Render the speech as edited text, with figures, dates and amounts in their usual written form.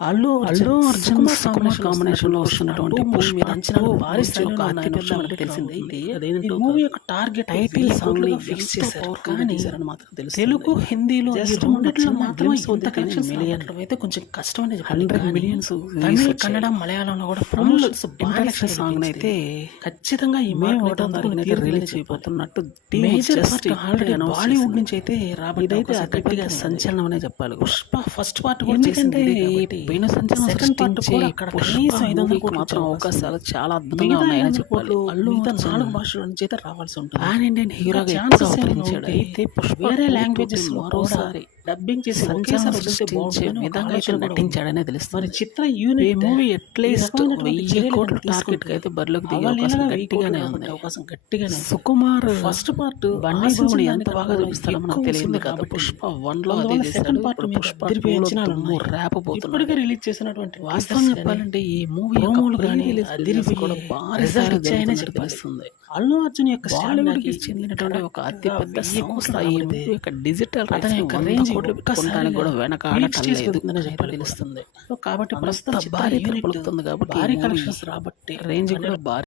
Allu Arjun combination లో వస్తున్నటువంటి పుష్ప అంచనాలు భారీ స్థాయిలో ఉన్నాయని మనకు తెలిసింది. ఈ మూవీ యొక్క టార్గెట్ టైటిల్ సాంగ్ ని ఫిక్స్ చేశారు, కానీ తెలుగు హిందీలో ఈ రెండిట్లో మాత్రమే ఇంత కలెక్షన్స్ మిలియన్లు అయితే కొంచెం కష్టమని చెప్పాలి. 100 మిలియన్స్ తమిళ కన్నడ మలయాళంలో కూడా ప్రమోషన్స్ ఇంటర్నేషనల్ సాంగ్ అయితే ఖచ్చితంగా ఈ మే 1వ తారీఖున రిలీజ్ చేయబోతున్నట్టు ఆల్రెడీ బాలీవుడ్ నుంచి అయితే రాబట్టి గట్టిగా సంచలనం అనే చెప్పాలి. పుష్ప ఫస్ట్ పార్ట్ కూడా చేసింది, పెను సంచలనం సృష్టించే పుష్ప మూవీకి మాత్రం అవకాశాలు చాలా అద్భుతంగా ఉన్నాయని చెప్పాలి. మిగతా 4 భాషల నుంచి అయితే రావాల్సి ఉంటుంది. పాన్ ఇండియన్ హీరోగా అవతరించాడు. అయితే వేరే లాంగ్వేజెస్ మరోసారి డబ్బింగ్ చేసి సంచలనం సృష్టించే విధంగా అయితే నటించాడనే తెలుస్తుంది. మరి చిత్ర యూనిట్ ఈ మూవీ అట్లీస్ట్ 1000 కోట్ల టార్గెట్ అయితే బరిలోకి దిగే అవకాశం గట్టిగానే ఉంది. సుకుమార్ ఫస్ట్ పార్ట్ బండి ఎంత బాగా చూపిస్తాడో మనకు తెలియదు కదా. పుష్ప 1 లో అదే చేశాడు. పుష్ప 2 లో ర్యాప్ పోతున్నాడు. రిలీజ్ చేసినటువంటి వాస్తవం చెప్పాలంటే ఈ మూవీ ప్రోమోలు కానీ అదిరివి కూడా భారీ స్థాయిలో చెప్పేస్తుంది. అల్లు అర్జున్ యొక్క బాలీవుడ్ కి చెందినటువంటి ఒక అతిపెద్ద సంస్థ ఈ మూవీ యొక్క డిజిటల్ రేంజ్ కొనడానికి కూడా వెనకాడటం తెలుస్తుంది. కాబట్టి ప్రస్తుతం భారీ పలుకుతుంది కాబట్టి భారీ కలెక్షన్స్ రాబట్టి రేంజ్ కూడా భారీ